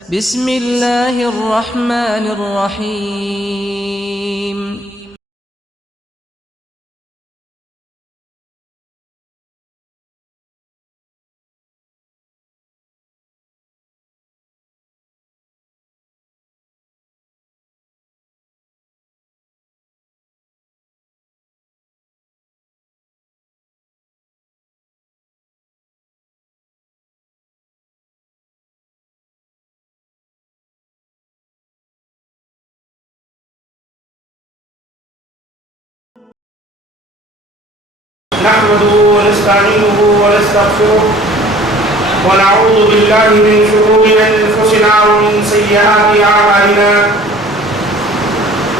بسم اللہ الرحمن الرحیم نحمده ونستعينه ونستغفره ونعوذ بالله من شرور أنفسنا ومن سيئات أعمالنا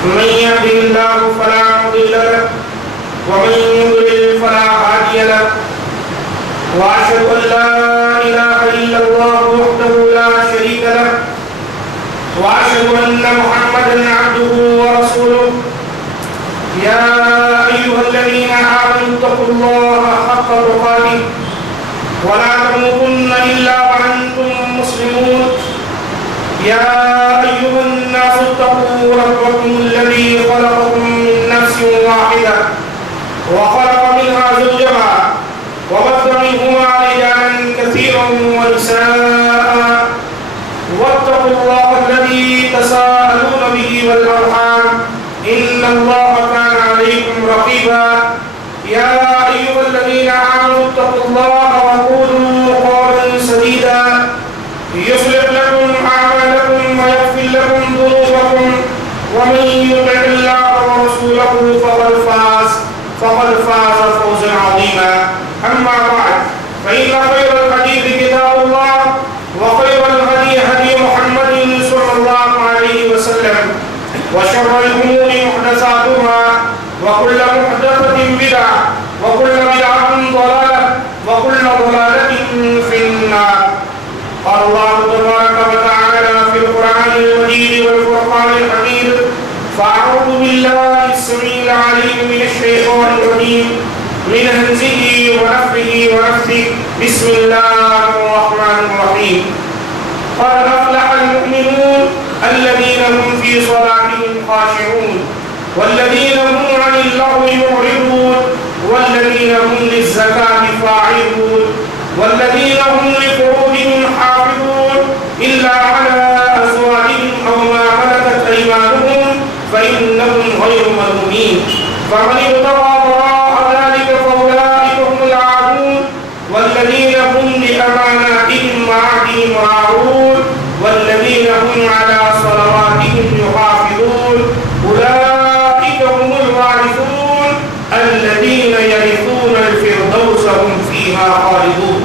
من يهده الله فلا مضل له ومن يضلل فلا هادي له وأشهد أن لا إله إلا الله وحده لا شريك له وأشهد أن محمدا عبده ورسوله يا أيها الذين آمنوا اتقوا الله حق تقاته ولا تموتن إلا وأنتم مسلمون يا أيها الناس اتقوا ربكم الذي خلقكم من نفس واحدة وخلق منها زوجها وبث منهما رجالا كثيرا ونساء واتقوا الله الذي تساءلون به والأرحام إن الله كان عليكم رقيبا يا أيها الذين آمنوا اتقوا الله وقولوا قولا سديدا يصلح لكم أعمالكم ويغفر لكم ذنوبكم ومن يطع الله ورسوله فقد فاز فوزا عظيما أما بعد فإن خير الحديث كتاب الله وخير الهدي هدي محمد صلى الله عليه وسلم وشر الأمور محدثاتها وكل محدثة بدعة وكل بدعة ضلالة وكل ضلالة في النار. قال الله تبارك وتعالى في القرآن المجيد والفرقان الحميد فأعوذ بالله السميع العليم من الشيطان الرجيم من همزه ونفخه ونفثه بسم الله الرحمن الرحيم. قد أفلح المؤمنون الذين هم في صلاتهم خاشعون والذين هم عن اللغو معرضون والذين هم للزكاة فاعلون والذين هم لفروجهم حافظون إلا على أزواجهم أو ما ملكت أيمانهم فإنهم غير ملومين فمن ابتغى وراء ذلك فأولئك هم العادون والذين هم لأماناتهم وعهدهم راعون والذين هم على صلواتهم يحافظون أولئك هم الوارثون الذين يرثون الفردوس هم فيها خالدون.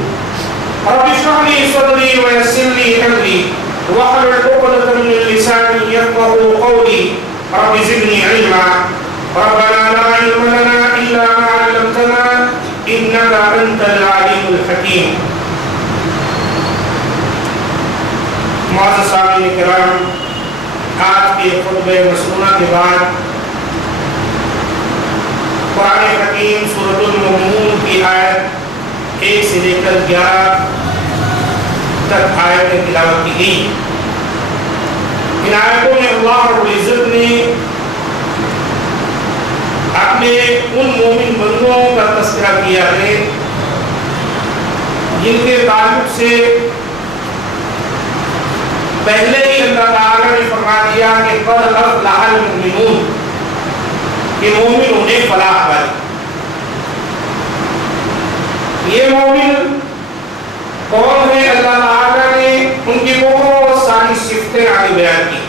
رب اشرح لي صدري ويسر لي أمري واحلل عقدة من لساني يفقهوا قولي رب زدني علما ربنا لا علم لنا إلا ما علمتنا إنك أنت العليم الحكيم. معزز سامعین کرام، آج کے خطبہ مسنونہ کے بعد قرآن حکیم سورۃ المؤمنون کی آیت 1 سے لے کر 11 تک آیتیں تلاوت کی گئی. ان آیتوں میں اللہ رب العزت نے اپنے ان مومن بندوں کا تذکرہ کیا ہے جن کے تعلق سے پہلے ہی اللہ تعالیٰ نے فرما دیا کہ قد افلح المؤمنون، کہ مومنوں نے فلاح پائی. یہ مومن کون ہے؟ اللہ تعالیٰ نے ان کی بہت ساری صفتیں آگے بیان کی.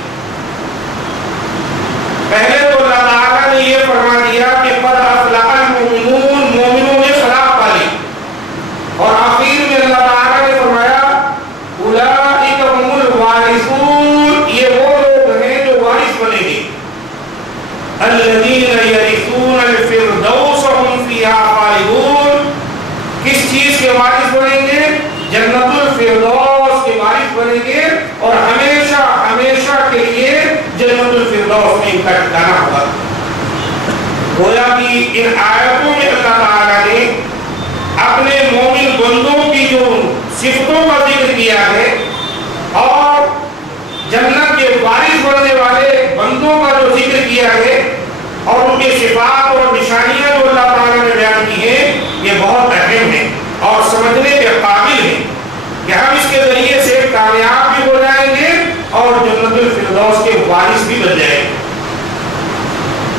پہلے تو اللہ تعالیٰ نے یہ فرما دیا کہ قد افلح المؤمنون، مومنوں نے فلاح پائی، اور آخر میں اللہ تعالیٰ نے فرمایا اولئک هم الوارثون، یہ وہ لوگ ہیں جو وارث بنیں گے. الذین یرثون الفردوس هم فیہا خالدون، کس چیز کے وارث بنیں گے؟ جنت الفردوس کے وارث بنیں گے، اور ہمیشہ ہمیشہ کے لیے جنت الفردوس میں ان کا ٹھکانہ ہوگا. گویا کہ ان آیتوں میں اللہ تعالیٰ نے اپنے مومن بندوں کی جو صفتوں کا ذکر کیا ہے اور بندوں کا جو ذکر کیا ہے اور ان کے صفات اور نشانیاں جو اللہ تعالیٰ نے بیان کی ہیں یہ بہت اہم ہیں اور سمجھنے کے قابل ہیں کہ ہم اس کے ذریعے سے کامیاب بھی ہو جائیں گے اور جنت الفردوس کے وارث بھی بن جائیں گے۔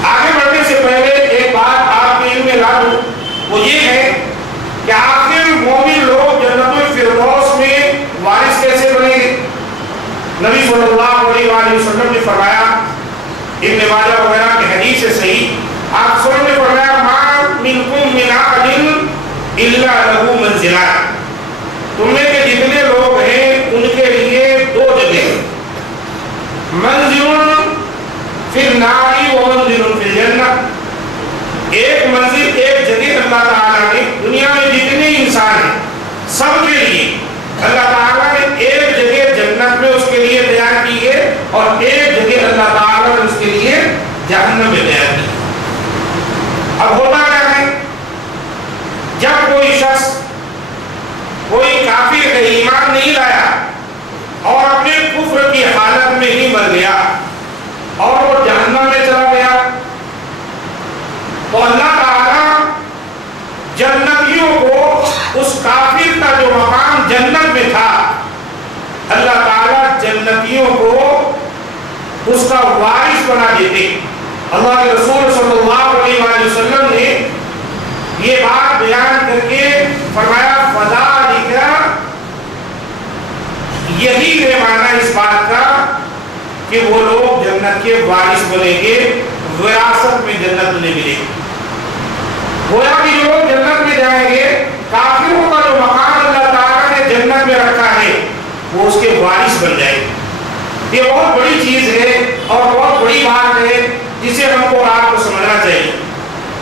آگے بڑھنے سے پہلے ایک بات آپ کے علم میں لا دوں، وہ یہ ہے کہ آخر مومن لوگ جنت الفردوس میں وارث کیسے بنیں گے؟ نبی صلی اللہ علیہ وآلہ وسلم نے فرمایا، ابن ماجہ وغیرہ کی حدیث سے صحیح، آپ سن نے فرمایا ما منکم من احد الا له منزلان، تم میں کے جتنے لوگ ہیں ان کے لیے دو جگہ، منزل فی النار و منزل فی الجنہ، ایک منزل ایک جگہ اللہ تعالیٰ نے دنیا میں جتنے انسان ہیں سب کے لیے اللہ تعالیٰ نے ایک جگہ جنت میں اس کے لیے تیار کی ہے اور ایک جگہ اللہ تعالیٰ نے اس کے لیے جہنم میں تیار کی۔ اب ہوتا کیا ہے، جب کوئی شخص کوئی کافر ہے ایمان نہیں لایا اور اپنے کفر کی حالت میں ہی مر گیا اور وہ جہنم میں چلا گیا تو اللہ تعالیٰ جنتیوں کو اس کافر کا جو مقام جنت میں تھا اللہ تعالیٰ جنتیوں کو اس کا وارث بنا دیتے۔ اللہ کے رسول صلی اللہ علیہ وآلہ وسلم نے یہ بات بیان کر کے فرمایا فذالک، یہی ہے معنی اس بات کا کہ وہ لوگ جنت کے وارث بنیں گے، وراثت میں جنت انہیں ملے گی۔ گویا کہ جو لوگ جنت میں جائیں گے کافروں کا جو مقام اللہ تعالیٰ نے جنت میں رکھا ہے وہ اس کے وارث بن جائے گے۔ یہ بہت بڑی چیز ہے اور بہت بڑی بات ہے جسے ہم کو آپ کو سمجھنا چاہیے۔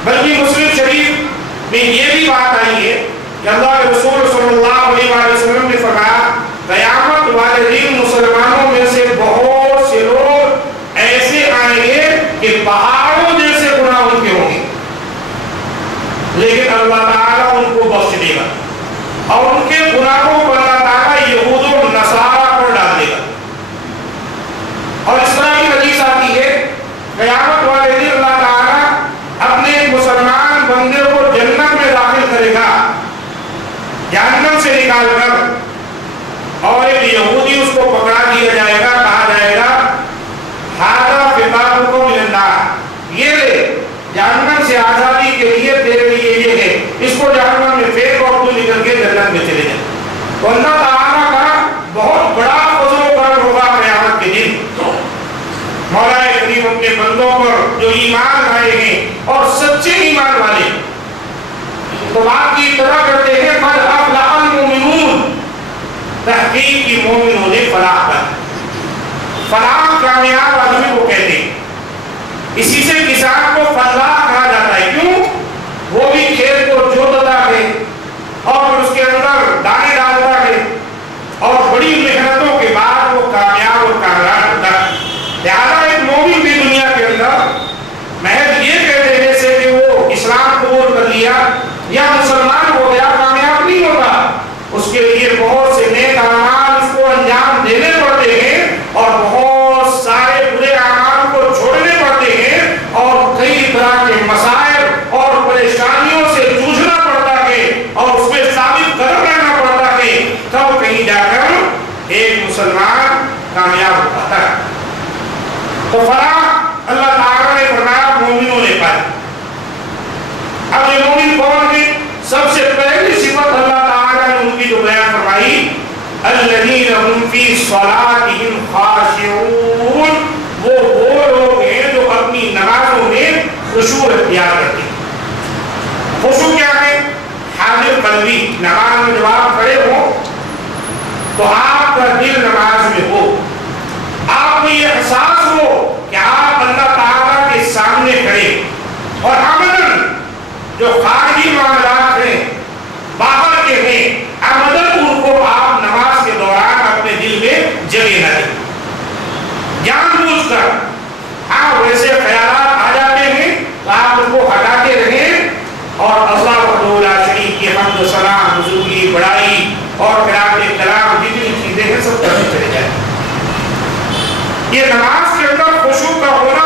بلکہ مسلم شریف میں یہ بھی بات آئی ہے کہ اللہ کے رسول صلی اللہ علیہ وآلہ وسلم نے فرمایا قیامت والے دن مسلمانوں میں سے بہت سے لوگ ایسے آئیں گے کہ پہاڑوں جیسے گناہ ان کے ہوں گے، لیکن اللہ تعالیٰ ان کو بخش دے گا اور ان کے گناہوں کو اللہ تعالیٰ یہود و نصارہ پر ڈال دے گا۔ اور اس طرح کی حدیث آتی ہے قیامت والے دن اللہ تعالیٰ اپنے مسلمان بندے کو جنت میں داخل کرے گا جہنم سے نکال کر، اور ایک یہودی اس کو پکڑا دیا جائے گا، کہا جائے گا ھذا فداؤک من النار، یہ لے جہنم سے آزادی کے لیے تیرے لیے یہ ہے، اس کو جہنم میں پھینک اور تو نکل کے جنت میں چلے جائے۔ تو اللہ تعالیٰ کا بہت بڑا فضل و کرم ہوگا قیامت کے دن۔ مولا کریم اپنے بندوں پر جو ایمان لائے ہیں اور سچے ایمان والے، تو بات کی ابتدا کرتے ہیں قد افلح المؤمنون، تحقیق کی مومنوں نے فلاح پائی۔ فلاح کامیاب آدمی کو کہتے ہیں، اسی سے کسان کو فلاح کہا جاتا ہے، کیوں؟ وہ بھی کھیت کو جوتتا ہے اور اس کے اندر دانے ڈالتا ہے اور بڑی محنتوں کے بعد وہ کامیاب اور کامیاب ہوتا ہے۔ لہٰذا ایک مومن بھی دنیا کے اندر محض یہ کہہ دینے سے کہ وہ اسلام قبول کر لیا یا مسلمان ہو گیا کامیاب نہیں ہوتا، اس کے لیے بہت سے نیک اعمال اس کو انجام دینے پڑتے ہیں اور بہت سارے برے اعمال کو چھوڑنے پڑتے ہیں اور کئی طرح کے مسائل اور پریشانیوں سے جوجھنا پڑتا ہے اور اس میں ثابت قدم رہنا پڑتا ہے، تب کہیں جا کر ایک مسلمان کامیاب ہوتا ہے۔ تو فلاح اللہ تعالیٰ نے فرمایا مومنوں نے پائی۔ اب یہ مومن کون ہے؟ سب سے پہلی صفت اللہ تعالیٰ نے ان کی جو بیان فرمائی الذین هم فی صلاتهم خاشعون، وہ لوگ ہیں جو اپنی نمازوں میں خشوع اختیار کرتے ہیں۔ خشوع کیا ہے؟ حاضر قلبی، نماز میں جب آپ کھڑے ہو تو آپ کا دل نماز میں ہو، آپ کو یہ احساس ہو کہ آپ اللہ تعالیٰ کے سامنے کھڑے، اور عملاً جو خارجی معاملات ہیں باہر کے ہیں عملاً ان کو آپ نماز کے دوران اپنے دل میں جگہ نہ دیں، جان بوجھ کر۔ ہاں ویسے خیالات آ جاتے ہیں تو آپ ان کو ہٹاتے رہیں اور اللہ وحدہ لا شریک کی حمد و ثنا، بزرگی، بڑائی اور قرات کلام جتنی چیزیں ہیں سب کرتے چلے جائیں۔ یہ نماز کے اندر خشوع کا ہونا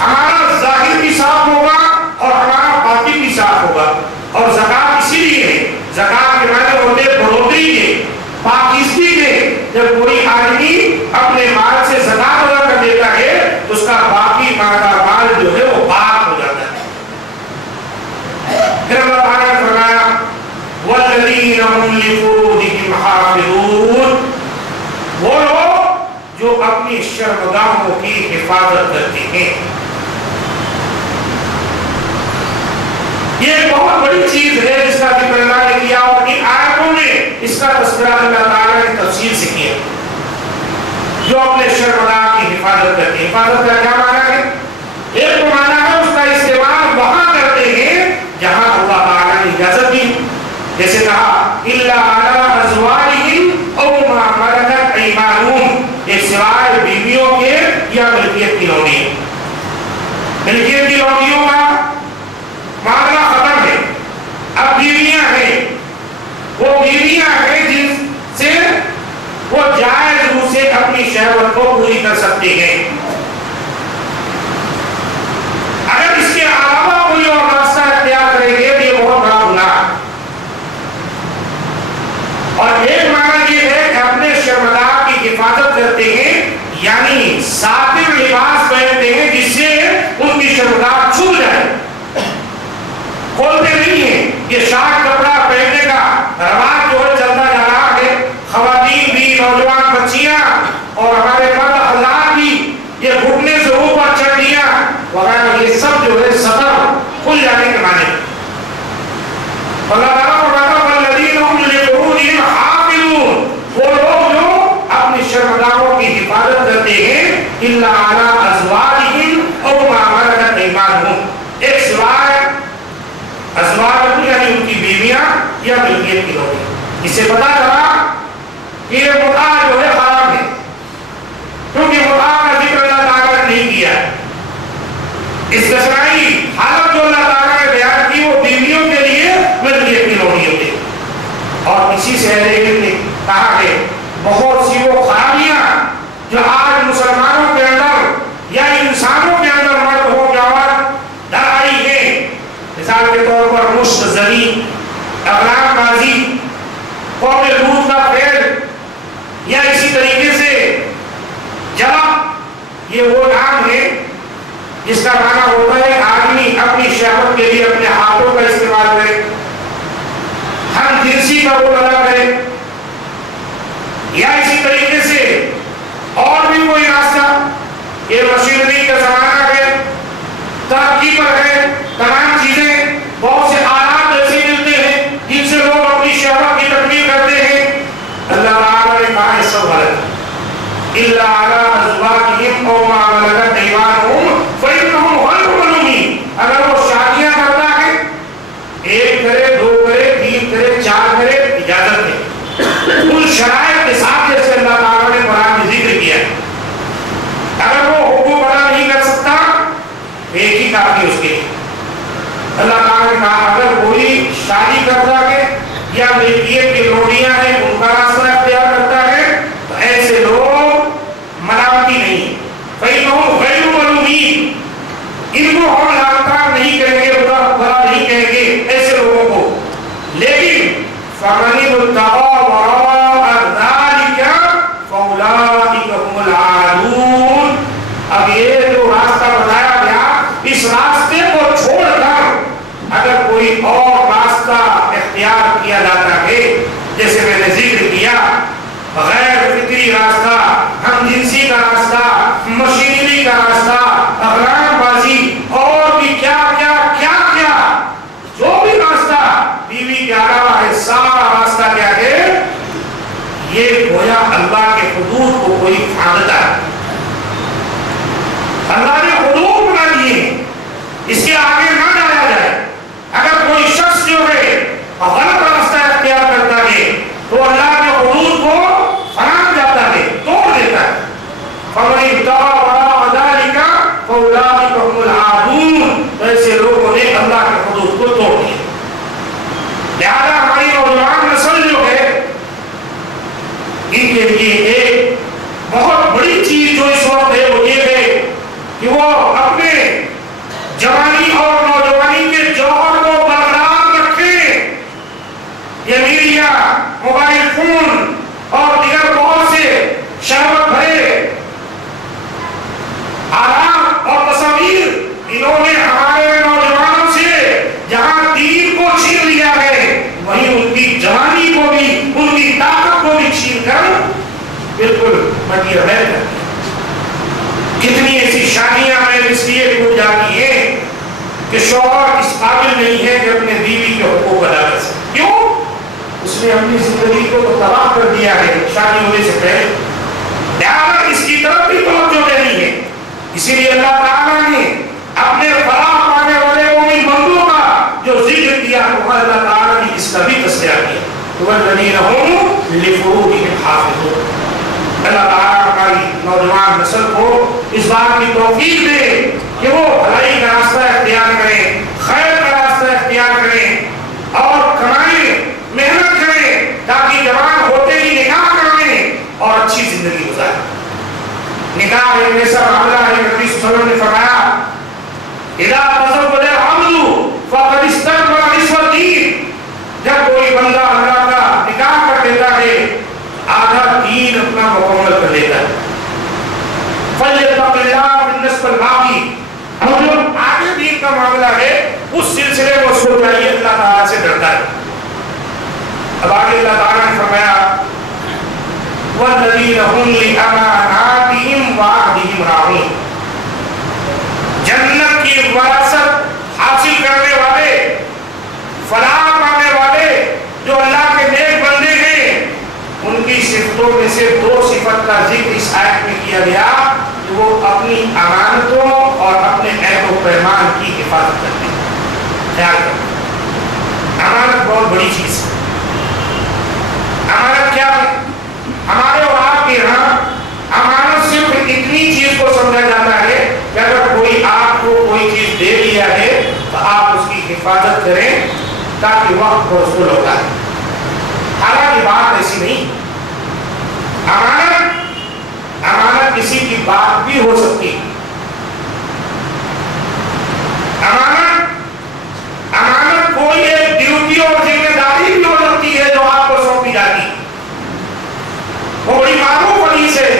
ہمارا ظاہر بھی صاف ہوگا اور ہمارا باطن بھی صاف ہوگا. اور زکات اسی لیے ہے، زکات کے معنی ہوتے ہیں بڑھوتری کے، پاکیزگی کے. جب کوئی آدمی اپنے مال سے زکات ادا کر دیتا ہے تو اس کا باقی مال جو ہے وہ پاک ہو جاتا ہے. پھر اللہ تعالیٰ نے فرمایا والذین هم لفروجهم حافظون، وہ لوگ جو اپنی شرمگاہوں کی حفاظت کرتے ہیں. یہ ایک بہت بڑی چیز ہے جس کا ذکر اللہ نے کیا، اور ان آیتوں میں اس کا تذکرہ اللہ تعالیٰ نے تفصیل سے کیا. جو اپنے شرمگاہ کی حفاظت کرتے ہیں. حفاظت کا کیا معنی ہے؟ ایک تو معنی ہے اس کا استعمال وہاں کرتے ہیں جہاں اللہ تعالیٰ نے اجازت دی، جیسے کہا الا علی ازواجہم او ما ملکت ایمانہم، ایک سوائے بیویوں کے یا ملکیت کی لونڈیوں. ملکیت کی لونڈیوں کا معاملہ ختم ہے. اب بیویاں ہیں، وہ بیویاں ہیں جن سے وہ جائز روح سے اپنی شہوت کو پوری کر سکتے ہیں. اگر اس کے علاوہ کوئی اور راستہ اختیار کریں گے تو یہ بہت بڑا گناہ. اور ایک معنی یہ ہے کہ اپنے شرمگاہ کی حفاظت کرتے ہیں، یعنی ساتر لباس پہنتے ہیں جس سے ان کی شرمگاہ چھپ جائے. کھولتے نہیں ہیں. یہ شارٹ کپڑا پہننے کا رواج جو ہے چلتا جا رہا ہے. خواتین بھی، نوجوان بچیاں اور ہمارے مرد حضرات بھی یہ گھٹنے سے اوپر چڑھیاں وغیرہ، یہ سب جو ہے سطر کھل جانے کے معنی. اللہ تعالیٰ فرماتا ہے والذین هم لفروجہم حافظون، وہ لوگ جو اپنی شرمگاہوں کی حفاظت کرتے ہیں الا علی ازواجہم او ما ملکت ایمانہم، ایک سوائے ازواج یعنی ان کی بیویاں یا ملکیت کی لونڈیاں. اس سے پتہ چلا کہ یہ متاع جو ہے حرام ہے، کیونکہ متاع کا ذکر اللہ تعالیٰ نے نہیں کیا. استثنائی حالت جو اللہ تعالیٰ نے بیان کی وہ بیویوں کے لیے ملکیت کی لونڈیوں تھی. اور اسی سے اہل علم نے کہا کہ بہت سی وہ خرابیاں جو آج مسلمانوں کے اندر یا انسانوں کے اندر مرد ہو یا عورت در آئی ہے، مثال کے طور پر مشت زنی، اغلام بازی، قوم لوط کا فعل، یا اسی طریقے سے جلب، یہ وہ نام ہے جس کا معنی ہوتا ہے آدمی اپنی شہوت کے لیے اپنے ہاتھوں کا استعمال کرے، ہم جنسی کا وہ ادا کرے، یا اسی طریقے سے اور بھی کوئی راستہ. یہ مشینری کا زمانہ ہے، ترقی پر ہے، تمام چیزیں بہت سے آلات ایسے ملتے ہیں جن سے لوگ اپنی شہوت کی تکمیل کرتے ہیں. اللہ تعالیٰ نے کہا ہے سب غلط. الا علی ازواجہم او ما ملکت ایمانہم فانہم غیر ملومین، اگر وہ شادیاں کرتا ہے، ایک کرے، دو کرے، تین کرے، چار کرے، اجازت ہے ان شرائط کے ساتھ جیسے اللہ تعالیٰ نے قرآن میں ذکر کیا. اگر وہ حقوق ادا نہیں کر سکتا ایک ہی کافی اس کے لیے. اللہ تعالیٰ نے کہا اگر کوئی شادی کرتا ہے یا ملکیت کی لونڈیاں ہیں ان کا راستہ اختیار کرتا ہے تو ایسے لوگ ملامتی نہیں. فإنهم غیر ملومین، ان کو ہم لعنت نہیں کہیں گے، برا نہیں کہیں گے ایسے لوگوں کو. لیکن فمن ابتغى وراء ذلك فأولئك هم العادون، اب یہ جو راستہ بتایا گیا اس راستے کو چھوڑ کر اگر کوئی اور راستہ اختیار کیا جاتا ہے، جیسے میں نے ذکر کیا غیر فطری راستہ، ہم جنسی کا راستہ، مشینری کا راستہ، اغرام بازی اور بھی کیا کیا کیا کیا جو بھی راستہ بیوی کے علاوہ ہے، سارا راستہ کیا ہے؟ یہ گویا اللہ کے حدود کو کوئی پھاندتا ہے. اللہ نے حدود بنا دیے، اس کے آگے نہ جایا جائے. اگر کوئی شخص جو ہے غلط راستہ اختیار کرتا ہے تو اللہ کے حدود کو پھاند جاتا ہے، توڑ دیتا ہے. فمن ابتغى وراء ذلك فأولئك هم العادون، ایسے لوگوں نے اللہ کے حدود کو توڑ دیا. لہذا ہماری نوجوان نسل جو ہے ان کے لیے ایک بہت بڑی چیز جو اس وقت ہے وہ یہ ہے کہ وہ اپنے میڈیا، موبائل فون اور دیگر بہت سے شہوت بھرے آلات اور تصاویر، انہوں نے ہمارے نوجوانوں سے جہاں دین کو چھین لیا ہے، وہیں ان کی جوانی کو بھی، ان کی طاقت کو بھی چھین کر بالکل مٹی میں کر دیا۔ کتنی ایسی شادیاں میں اس لیے ٹوٹ جاتی ہیں کہ شوہر اس قابل نہیں ہے کہ اپنے بیوی کے حقوق ادا کر سکے۔ کیوں؟ اس نے اپنی زندگی کو تباہ کر دیا ہے شادی ہونے سے پہلے، لہٰذا اس کی طرف بھی توجہ دینی ہے۔ اسی لیے اللہ تعالیٰ نے اپنے فلاح پانے والے مومن بندوں کا جو ذکر کیا تو اللہ تعالیٰ نے اس کا بھی تذکرہ کیا، وَالَّذِينَ هُمْ لِفُرُوجِهِمْ حَافِظُونَ۔ اللہ تعالیٰ ہماری نوجوان نسل کو اس بات کی توفیق دے کہ وہ بھلائی کا راستہ اختیار کریں، خیر کا راستہ اختیار کریں اور کمائیں، محنت کریں تاکہ جوان ہوتے ہی نکاح کر لیں اور اچھی زندگی گزاریں۔ نکاح ایک ایسا معاملہ ہے، نبی صلی اللہ علیہ وسلم نے فرمایا اذا تزوج العبد فقد استكمل نصف الدين، جب کوئی بندہ اللہ کا نکاح کر لیتا ہے آدھا دین اپنا مکمل کر لیتا ہے۔ فَلْيَتَّقِ اللَّهَ بِالنِّصْفِ الْبَاقِي، اور جو آگے دین کا معاملہ ہے اس سلسلے میں اس کو چاہیے اللہ تعالیٰ سے ڈرتا ہے۔ اب آگے اللہ تعالیٰ نے فرمایا وَالَّذِينَ هُمْ لِأَمَانَاتِهِمْ وَعَهْدِهِمْ رَاعُونَ، جنت کی وراثت حاصل کرنے والے، فلاح پانے والے جو اللہ کے نیک بندے ہیں، ان کی صفتوں میں سے دو صفت کا ذکر اس آیت میں کیا گیا کہ وہ اپنی امانتوں اور اپنے عہد و پیمان کی حفاظت کرتے ہیں۔ خیال کریں، امانت بہت بڑی چیز ہے۔ امانت کیا ہے؟ ہمارے اور آپ کے یہاں امانت صرف اتنی چیز کو سمجھا جاتا ہے کہ اگر کوئی آپ کو کوئی چیز دے دیا ہے تو آپ اس کی حفاظت کریں تاکہ وقت پر اس کو لوٹائیں۔ حالانکہ بات ایسی نہیں، امانت کسی کی بات بھی ہو سکتی ہے۔ امانت کوئی ایک ڈیوٹی اور ذمہ داری بھی ہو سکتی ہے جو آپ کو سونپی جاتی ہے۔ وہ بڑی معروف حدیث ہے،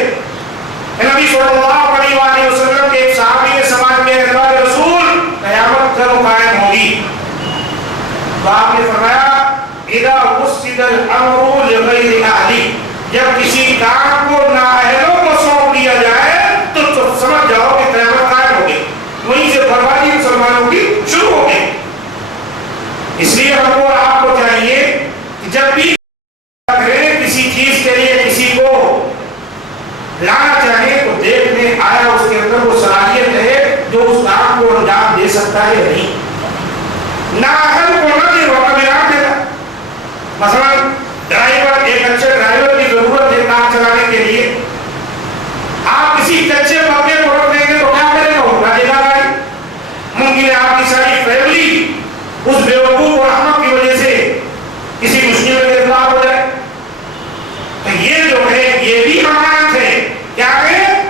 نبی صلی اللہ علیہ وآلہ وسلم کے ایک صحابی نے سماج میں اعتبار رسول قیامت کب قائم ہوگی؟ تو آپ نے فرمایا اذا وسد الامر لغیر اہلی، جب کسی کام کو نااہلوں کو سونپ دیا جائے تو سمجھ جاؤ کہ قیامت قائم ہوگی، وہیں سے بربادی مسلمانوں کی شروع ہو گئی۔ اس لیے ہم کو آپ کو چاہیے کہ جب بھی کریں کسی چیز کے لیے کسی کو لانا چاہے تو دیکھنے آیا اس کے اندر وہ صلاحیت ہے جو اس کام کو انجام دے سکتا ہے یا نہیں۔ نااہل کو نہ دے وہ کامیاب دیتا۔ مثلا ڈرائیور، ایک اچھے ڈرائیور کی ضرورت ہے کار چلانے کے لیے، آپ کسی کچے بندے کو رکھ دیں گے تو کیا کرے گا؟ وہ دے گا گاڑی۔ ممکن ہے آپ کی ساری فیملی اس بیوقوف اور احمق کی وجہ سے کسی مشکل میں گرفتار ہو جائے۔ تو یہ جو ہے یہ بھی امانت ہے، کیا ہے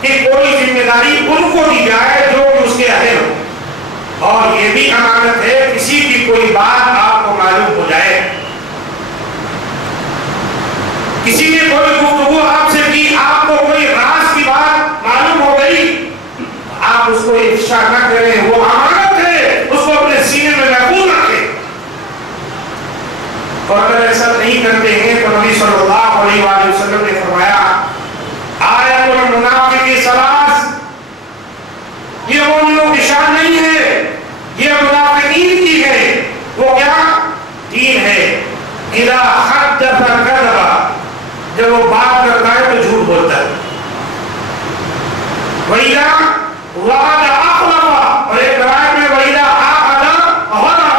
کہ کوئی ذمہ داری ان کو دی جائے جو کہ اس کے اہل ہو، اور یہ بھی امانت ہے کسی کی کوئی بات آپ کو معلوم ہو جائے، کسی نے کوئی گفتگو آپ سے کی، آپ کو کوئی راز کی بات معلوم ہو گئی، آپ اس کو افشا نہ کریں، وہ امانت ہے، اس کو اپنے سینے میں محفوظ رکھیں۔ اور اگر ایسا نہیں کرتے ہیں تو نبی صلی اللہ علیہ وآلہ وسلم نے فرمایا آیت المنافق ثلاث، یہ مومنوں کی شان نہیں ہے، یہ منافقین کی ہے۔ وہ کیا؟ تین ہے، اذا حدث کذب، جب وہ بات کرتا ہے تو جھوٹ بولتا ہے، وَإِذَا وعد أَخْلَفَ، اور ایک روایت میں وَإِذَا عَاهَدَ غَدَرَ،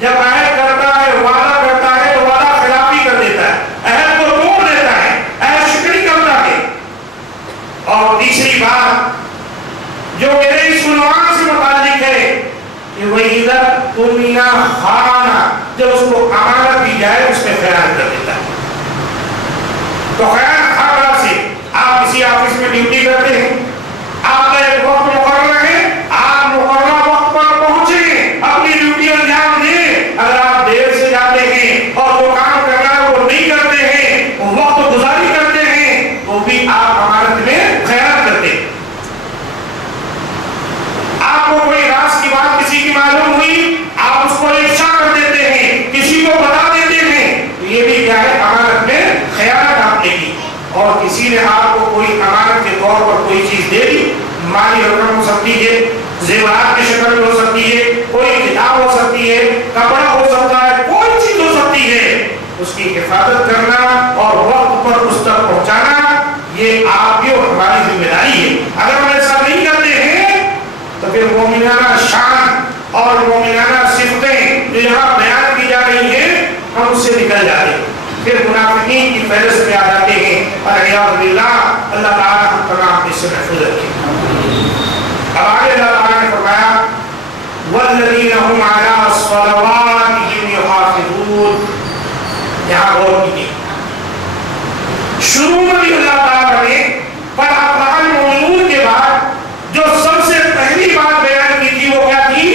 جب عہد کرتا ہے، وعدہ کرتا ہے تو وعدہ خلافی کر دیتا ہے، عہد کو توڑ دیتا ہے، عہد شکنی کرتا ہے۔ اور تیسری بات جو میرے اس عنوان سے متعلق ہے کہ وَإِذَا اؤْتُمِنَ خَانَ، جب اس کو امانت دی جائے اس میں خیانت کر دیتا ہے۔ تو خیانت ہر طرح سے، آپ کسی آفس میں ڈیوٹی کرتے ہیں، آپ کا ایک وقت مقرر ہے، آپ مقررہ وقت پر پہنچیں، اپنی ڈیوٹی انجام دیں۔ اگر آپ دیر سے جاتے ہیں اور وہ کام کسی نے آپ کو کوئی امانت کے طور پر کوئی چیز دے دی، مالی رقم ہو سکتی ہے، زیورات کی شکل میں ہو سکتی ہے، کوئی کتاب ہو سکتی ہے، کپڑا ہو سکتا ہے، کوئی چیز ہو سکتی ہے، اس کی حفاظت کرنا اور وقت پر اس تک پہنچانا یہ آپ کی اور ہماری ذمہ داری ہے۔ اگر ہم ایسا نہیں کرتے ہیں تو پھر مومنانہ شان اور مومنانہ صفتیں جو یہاں بیان کی جا رہی ہیں ہم اس سے نکل جاتے ہیں، پھر منافقین کی فہرست میں آ جاتے ہیں، اور اعوذ باللہ اللہ تعالیٰ ہم تمام اس سے محفوظ رکھے۔ اب آگے اللہ تعالیٰ نے فرمایا والذین هم علی صلواتهم یحافظون۔ یہاں غور کیجیے، شروع میں بھی اللہ تعالیٰ نے قد افلح المؤمنون کے بعد جو سب سے پہلی بات بیان کی تھی وہ کیا تھی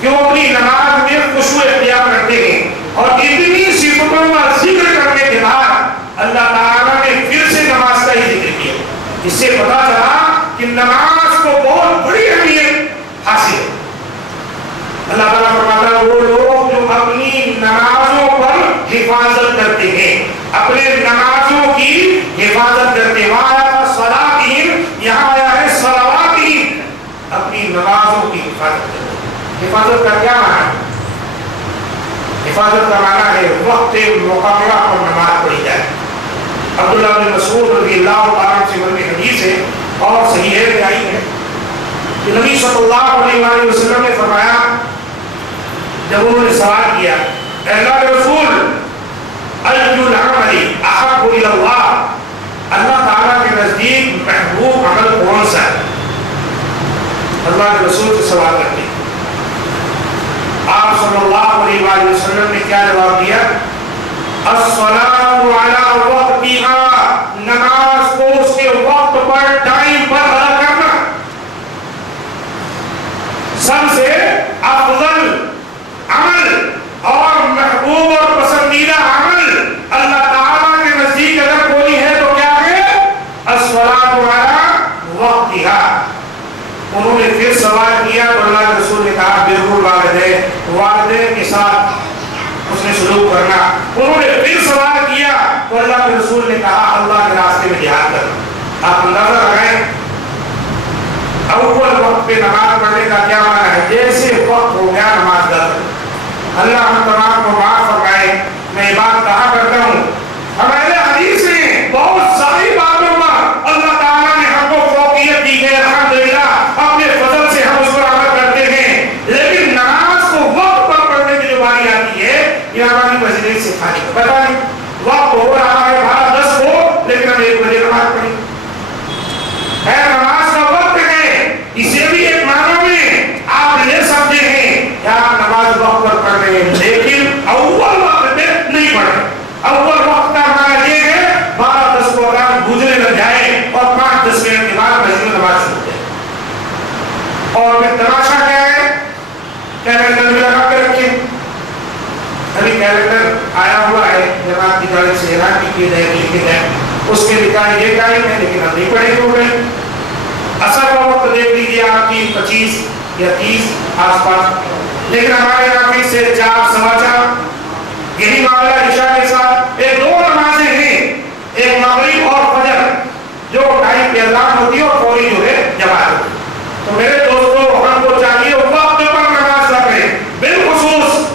کہ وہ اپنی نماز میں خشوع اختیار کرتے ہیں، اور اتنی صفتوں کا ذکر کرنے کے بعد اللہ تعالیٰ نے پھر سے نماز کا ہی ذکر کیا۔ اس سے پتا چلا کہ نماز کو بہت بڑی اہمیت حاصل ہے۔ اللہ تعالیٰ فرماتا ہے وہ لوگ جو اپنی نمازوں پر حفاظت کرتے ہیں، اپنے نمازوں کی حفاظت کرتے ہیں، وہاں آیا صلاتہم، یہاں آیا ہے صلواتہم، اپنی نمازوں کی حفاظت کرتے ہیں۔ حفاظت کا کیا معنی ہے؟ حفاظت کا معنی ہے وقت مقررہ پر نماز پڑھی جائے۔ عبداللہ بن مسعود رضی اللہ عنہ سے مروی حدیث ہے اور صحیح میں آئی ہے کہ نبی صلی اللہ علیہ وآلہ وسلم نے فرمایا، جب انہوں نے سوال کیا اے اللہ کے رسول ای العمل احب الی اللہ، اللہ تعالیٰ کے نزدیک محبوب عمل کون سا ہے؟ اللہ کے رسول سے سوال کرتے ہیں، آپ صلی اللہ علیہ وآلہ وسلم نے کیا جواب دیا؟ الصلاۃ علی وقتها، نماز کو اس کے وقت پر ٹائم پر ادا کرنا۔ سب سے افضل عمل اور محبوب اور پسندیدہ عمل اللہ تعالیٰ کے نزدیک اگر کوئی ہے تو کیا ہے؟ الصلاۃ علی وقتها۔ انہوں نے پھر سوال کیا تو اللہ کے رسول نے کہا بر الوالدین، والدین کے ساتھ اس نے سلوک کرنا۔ انہوں نے پھر سوال کیا تو اللہ کے رسول نے کہا اللہ کے راستے میں جہاد کرنا۔ آپ اندازہ لگائیں اول وقت پہ نماز پڑھنے کا کیا معنی ہے؟ جیسے وقت ہو گیا نماز کا۔ اللہ ہم تمام کو معاف فرمائے۔ میں بات کہا کرتا ہوں ہمارے حدیث میں بہت ساری باتوں پر اللہ تعالیٰ نے ہم کو فوقیت دی ہے، الحمدللہ اپنے فضل سے ہم اس پر عمل کرتے ہیں، لیکن نماز کو وقت پر پڑھنے کی جو باری آتی ہے یہ ہماری مسجد سے خالی پتہ نہیں وقت ہو رہا ہے 10 ہو لیکن ہم 1 بجے نماز پڑھی ہے۔ نماز کا وقت ہے، اسے بھی ایک معنی میں آپ لے سکتے ہیں کہ آپ نماز وقت پر پڑھ رہے ہیں، لیکن اول وقت میں نہیں پڑھ رہے۔ اول وقت کا معنی یہ ہے 12-10 کو اگر گزرنے لگ جائے اور 5-10 منٹ کے بعد مسجد میں نماز شروع ہو جائے۔ اور پھر تماشا کیا ہے؟ کیلنڈر بھی لگا کے رکھیں، ابھی کیلنڈر آیا ہوا ہے جماعت کی طرف سے اعلان کی جائے لکھی جائے، اس کے لکھا یہ ٹائم ہے لیکن ہم نہیں پڑھے ہو گئے۔ اثر کا وقت دیکھ لیجیے آپ کی 25 یا 30 آس پاس، لیکن ہمارے یہاں پھر سے 4 سوا 4 یہی معاملہ عشاء کے ساتھ۔ ایک 2 نمازیں ہیں، ایک مغرب اور فجر جو ٹائم پہ اذان ہوتی ہے اور فوری جو ہے جماعت ہوتی ہے۔ تو میرے دوستوں ہم کو چاہیے وقت پر نماز نہ پڑھیں، بالخصوص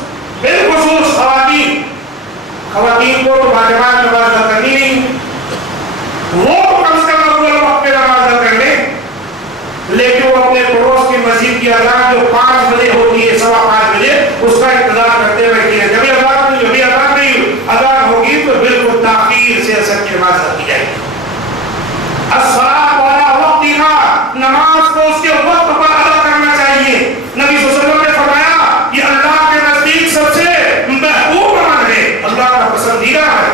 خواتین کو تو باجماعت نماز نہ کرنی نہیں، وہ کم سے کم اول وقت پہ نماز نہ کر لیں، لیکن وہ اپنے پڑوس کی مسجد کی اذان جو 5 بجے ہوتی ہے 5:15 بجے اس کا انتظار کرتے بیٹھے ہیں۔ جب اذان ہوگی تو بالکل تاخیر سے عصر کی نماز ادا کی جائے گی۔ الصلاۃ علی وقتها، نماز کو اس کے وقت پر ادا کرنا چاہیے۔ نبی صلی اللہ علیہ وسلم نے فرمایا یہ اللہ کے نزدیک سب سے محبوب عمل ہے، اللہ کا پسندیدہ ہے۔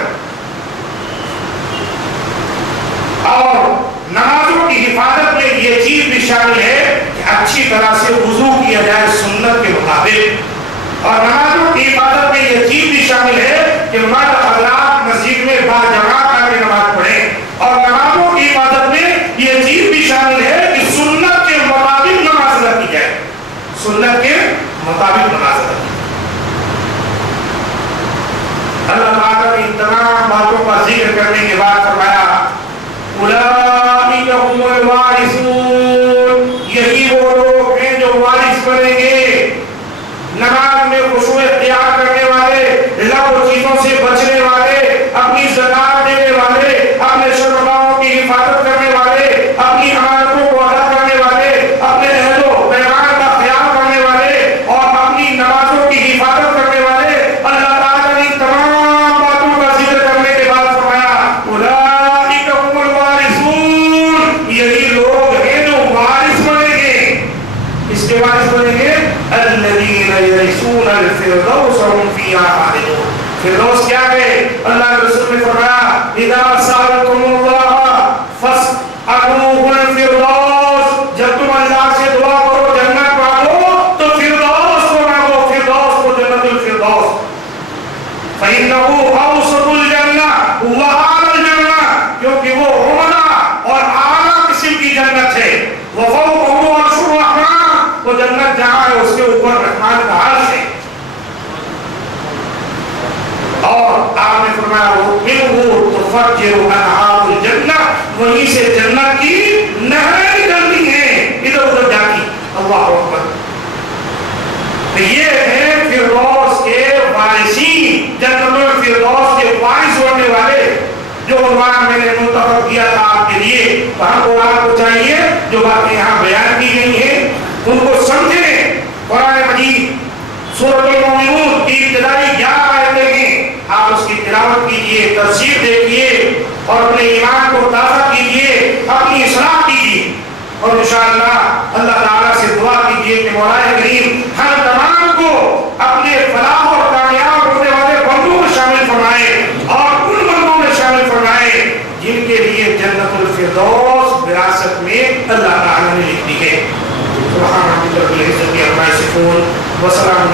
اور نمازوں کی حفاظت میں یہ چیز بھی شامل ہے کہ اچھی طرح سے وضو کیا جائے سنت کے مطابق، اور نمازوں کی حفاظت میں یہ چیز بھی شامل ہے کہ مرد حضرات مسجد میں باجماعت آ کے نماز پڑھیں، اور نمازوں کی حفاظت میں یہ چیز بھی شامل ہے کہ سنت کے مطابق نماز ادا کی جائے، سنت کے مطابق نماز ادا کی جائے۔ اللہ تعالیٰ نے ان تمام باتوں کا ذکر کرنے کے بعد فرمایا کیا ہے؟ اللہ کے رسول نے فرمایا اذا سألتم اللہ فاسألوه الفردوس، جب تم اللہ سے دعا کرو جنت مانگو تو فردوس کو مانگو، فردوس کو، جنت الفردوس، فإنه أوسط الجنة وأعلى الجنة، کیونکہ وہ عمدہ اور اعلیٰ قسم کی جنت ہے، وفوقه عرش الرحمن، وہ جنت جہاں ہے اس کے اوپر رحمان کا عرش ہے، اور آپ نے فرمایا ومنه تفجر انہار الجنہ، وہیں سے جنت کی نہریں نکلتی ہیں ادھر ادھر جاتی، اللہ اکبر۔ یہ ہے فردوس کے وارثین، جنت الفردوس کے وارث ہونے والے، جو عنوان میں نے منتخب کیا تھا آپ کے لیے۔ تو ہم کو آپ کو چاہیے جو باتیں یہاں بیان کی گئی ہیں ان کو سمجھیں۔ قرآن مجید سورۃ المومنون کی ابتدائی 11 آیتیں ہیں، آپ اس کی تلاوت کیجئے، تفسیر دیکھیے اور اپنے ایمان کو تازہ کیجئے، اپنی اصلاح کیجئے، اور انشاءاللہ اللہ تعالیٰ سے دعا کیجئے کہ مولا کریم ہم تمام کو اپنے فلاح اور کامیاب ہونے والے بندوں میں شامل فرمائے، اور ان بندوں میں شامل فرمائے جن کے لیے جنت الفردوس وراثت میں اللہ تعالیٰ نے لکھ دی ہے۔ سبحان ربک رب العزت عما یصفون وسلام